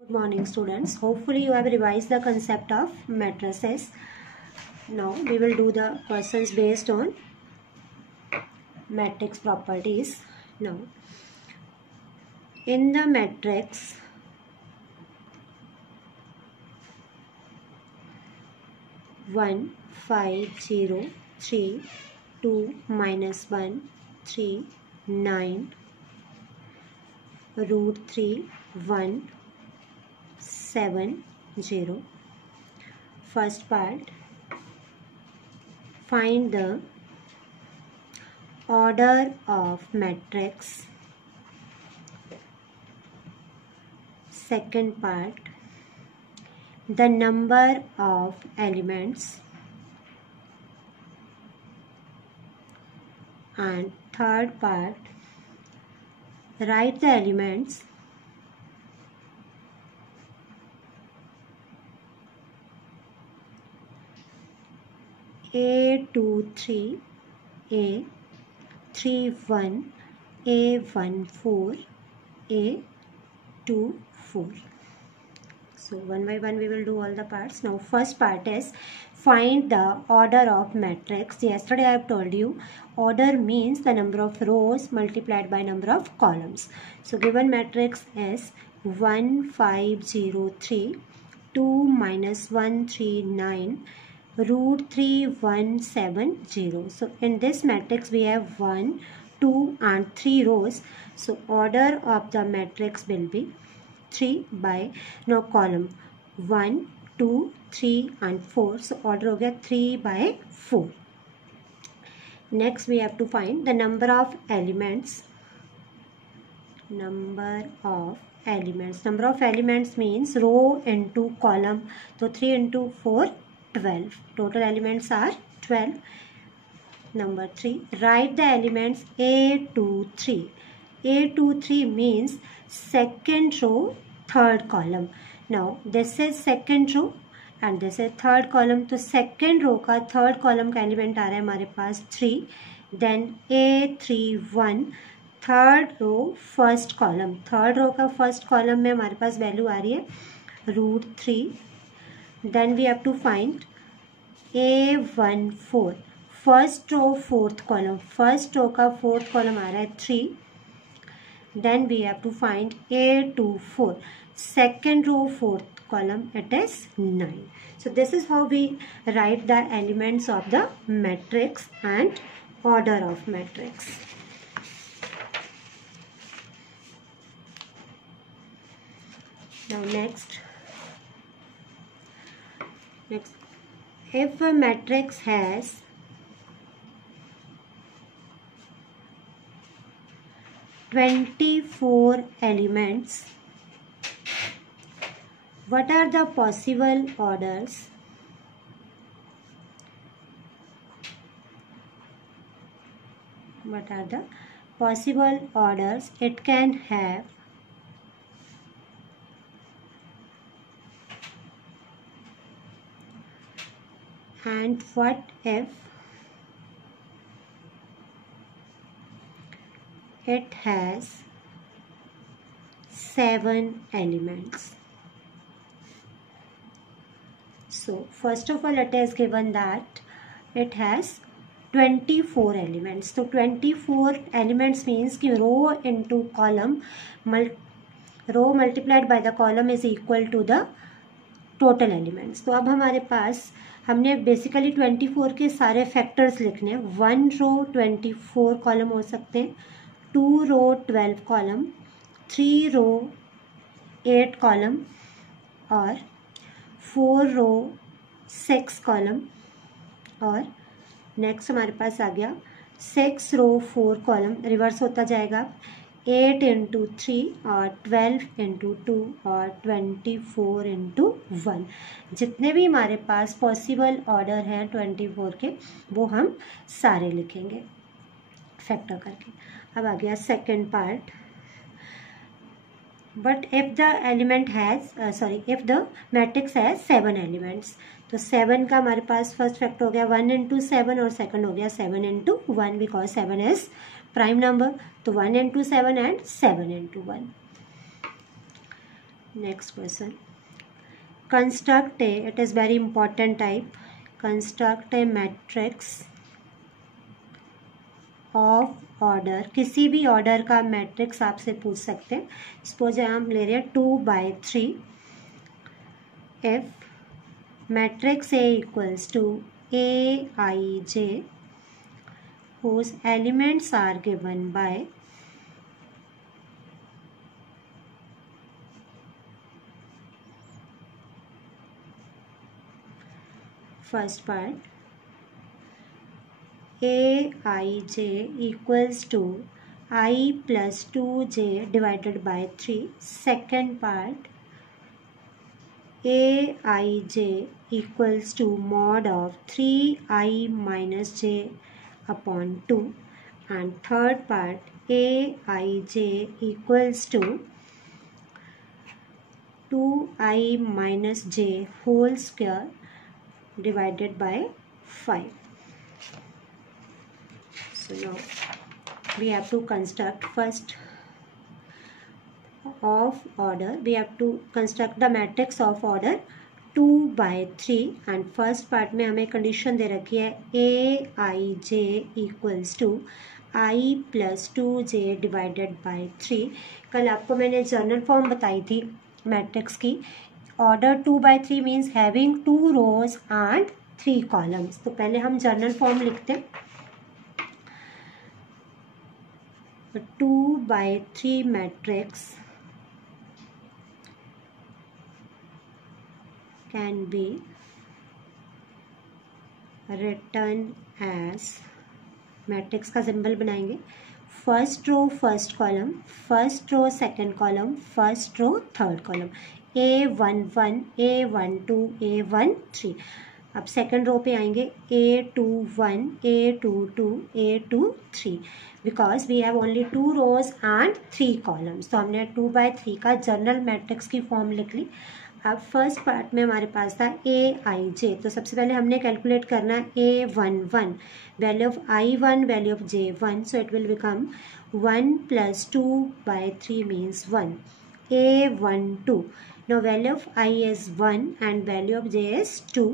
Good morning, students. Hopefully you have revised the concept of matrices. Now we will do the questions based on matrix properties. Now in the matrix one, 5, 0, 3, 2, -1, 3, 9, √3, 1, 7, 0. First part, find the order of matrix. Second part, the number of elements. And third part, write the elements A23, A31, A14, A24. So one by one we will do all the parts. Now first part is find the order of matrix. Yesterday I have told you order means the number of rows multiplied by number of columns. So given matrix is 1, 5, 0, 3, 2, -1, 3, 9, √3, 1, 7, 0. So in this matrix we have 1, 2 and 3 rows. So order of the matrix will be 3 by now column 1, 2, 3 and 4. So order हो गया 3 by 4. Next we have to find the number of elements. Number of elements means row into column. So 3 into 4, 12. Total elements are 12. Number 3, write the elements A23. A23 means second row, third column. Now this is second row and this is third column. तो second row का third column का element आ रहा है हमारे पास 3. Then A31 third row first column. Third row का first column में हमारे पास value आ रही है √3. Then we have to find A14 first row fourth column. First row का fourth column आ रहा है 3. Then we have to find A24 second row fourth column, it is 9. So this is how we write the elements of the matrix and order of matrix. Now next, if a matrix has (24) elements, what are the possible orders? What are the possible orders it can have? And what if it has 7 elements? So first of all it is given that it has 24 elements. So 24 elements means कि row into column, row multiplied by the column is equal to the total elements. तो अब हमारे पास हमने basically 24 के सारे factors लिखने हैं. 1 रो 24 column हो सकते हैं, 2 रो 12 कॉलम, 3 रो 8 कॉलम और 4 रो 6 कॉलम. और नेक्स्ट हमारे पास आ गया 6 रो 4 कॉलम. रिवर्स होता जाएगा 8 into 3 और 12 into 2 और 24 into 1. जितने भी हमारे पास पॉसिबल ऑर्डर हैं 24 के वो हम सारे लिखेंगे फैक्टर करके. अब आ गया second part. But if the element has if the matrix has 7 elements. तो 7 का हमारे पास फर्स्ट फैक्टर हो गया 1 into 7 और सेकंड हो गया 7 into 1 because 7 is prime number. तो 1 into 7 and 7 into 1. Next question. Construct a, it is very important type, construct a matrix of order, किसी भी ऑर्डर का मैट्रिक्स आपसे पूछ सकते हैं. सपोज हम ले रहे हैं 2/3. If matrix A equals to Aij whose elements are given by first part Aij equals to I plus 2j divided by 3. Second part Aij equals to mod of 3i minus j upon 2. And third part Aij equals to 2i minus j whole square divided by 5. So now we have to construct first of order, we have to construct the matrix of order 2/3. and first part में हमें condition दे रखी है Aij equals to I plus 2j divided by 3. कल आपको मैंने journal form बताई थी matrix की. Order 2/3 means having 2 rows and 3 columns. तो पहले हम जर्नल फॉर्म लिखते हैं. 2/3 matrix can be written as, matrix का सिंबल बनाएंगे. First row first column, first row second column, first row third column. A11, A12, A13. अब second row पे आएंगे A21, A22, A23. Because we have only 2 rows and 3 columns. तो हमने 2/3 का general matrix की form लिख ली. अब फर्स्ट पार्ट में हमारे पास था Aij. तो सबसे पहले हमने कैलकुलेट करना है A11, value of I1, value of J1. So it will become 1 plus 2/3 means 1. A12. Now value of I is 1 and value of J is 2.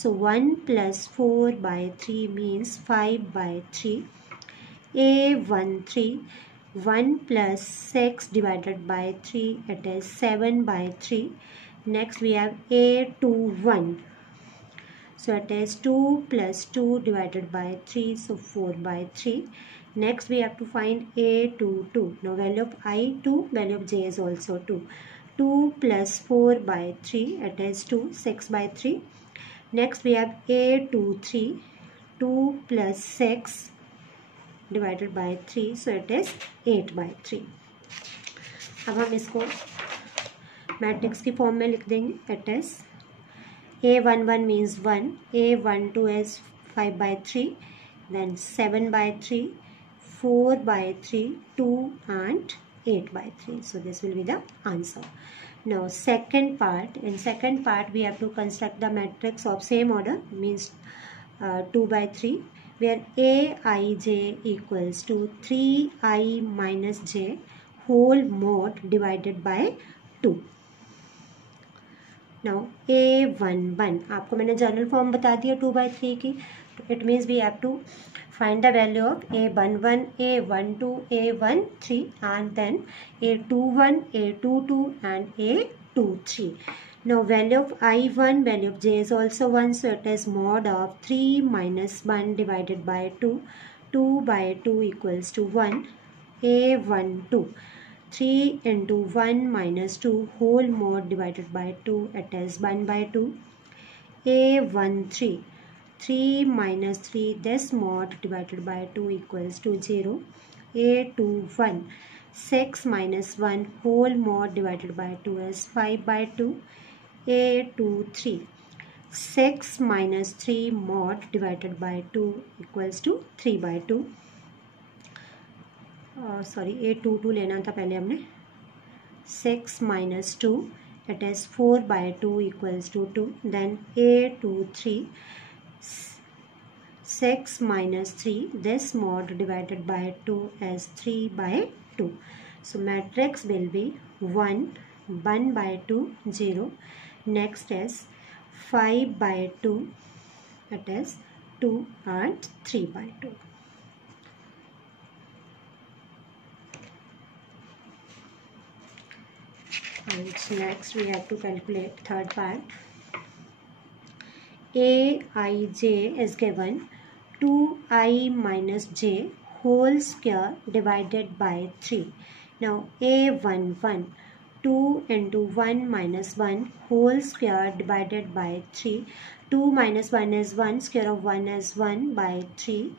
So 1 plus 4/3 means 5/3. A13. 1 plus 6 divided by 3, it is 7/3. Next we have A21. So it is 2 plus 2 divided by 3, so 4/3. Next we have to find A22. Now value of I2, value of J is also 2. 2 plus 4/3, it is 2, 6/3. Next we have A23. 2 plus 6 divided by 3, so it is 8/3. अब हम इसको matrix की form में लिख देंगे. It is A11 means 1, A12 is 5/3, then 7/3, 4/3, 2 and 8/3. So this will be the answer. Now second part, in second part we have to construct the matrix of same order, means 2/3, where Aij equals to 3i minus j whole mod divided by 2. Now A11, आपको मैंने general form बता दिया 2/3 की. It means we have to find the value of A11, A12, A13 and then A21, A22 and A23. Now value of I1, value of J is also 1, so it is mod of 3 minus 1 divided by 2. 2/2 equals to 1. A12. 3 into 1 minus 2 whole mod divided by 2, it is 1/2. A13. 3 minus 3 this mod divided by 2 equals to 0. A21. 6 minus 1 whole mod divided by 2 is 5/2. A23. 6 minus 3 mod divided by 2 equals to 3/2. Sorry A22 लेना था पहले हमने. 6 minus 2, it is 4/2 equals to 2. Then A23. 6 minus 3 this mod divided by 2 is 3/2. So matrix will be 1 1/2 0. Next is 5/2, it is 2, and 3/2. And next we have to calculate third part. Aij is given 2i minus j whole square divided by 3. Now A11, 2 into 1 minus 1 whole square divided by 3. 2 minus 1 is 1, square of 1 is 1 by 3.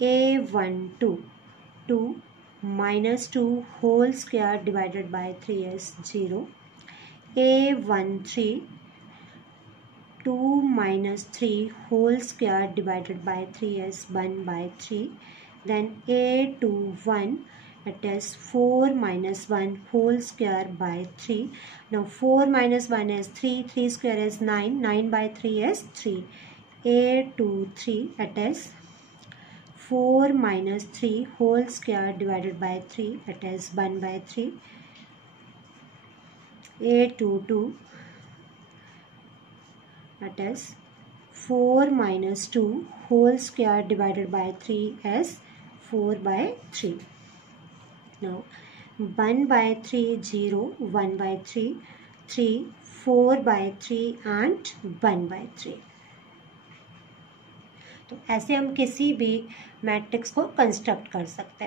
A12, 2 minus 2 whole square divided by 3 is 0. A13, 2 minus 3 whole square divided by 3 is 1 by 3. Then A21, it is 4 minus 1 whole square by 3. Now 4 minus 1 is 3, 3 square is 9, 9 by 3 is 3. A23, it is 4 minus 3 whole square divided by 3, it is 1 by 3. A22, that is 4 minus 2 whole square divided by 3 is 4 by 3. Now 1 by 3 0, 1 by 3 3, 4 by 3 and 1 by 3. तो ऐसे हम किसी भी matrix को construct कर सकते हैं.